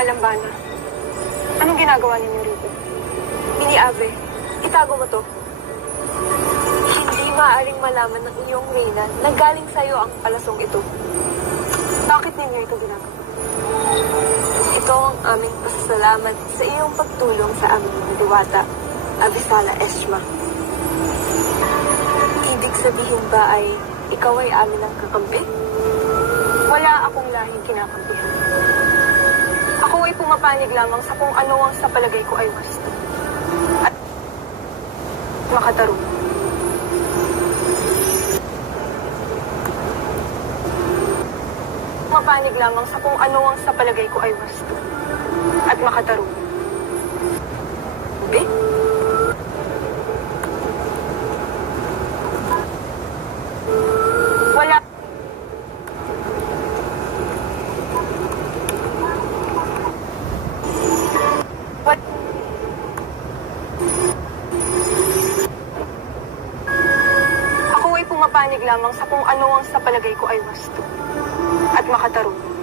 mga lambana. Anong ginagawa ninyo rito? Mini Ave, itago mo to. Hindi maaaring malaman ng iyong Reyna na galing sa'yo ang palasong ito. Bakit ninyo ito ginagawa? Ito ang aming pasasalamat sa iyong pagtulong sa aming diwata, Abisala Esma. Ibig sabihin ba ay ikaw ay amin ang kakampi? Wala akong lahing kinakampihan. Ako ay pumapanig lamang sa kung ano ang sa palagay ko ay gusto. At makatarong. Pumapanig lamang sa kung ano ang sa palagay ko ay gusto. At makatarong. Be? Wala. What? Ako ay pumapanig lamang sa kung ano ang sa palagay ko ay gusto. At makatarong.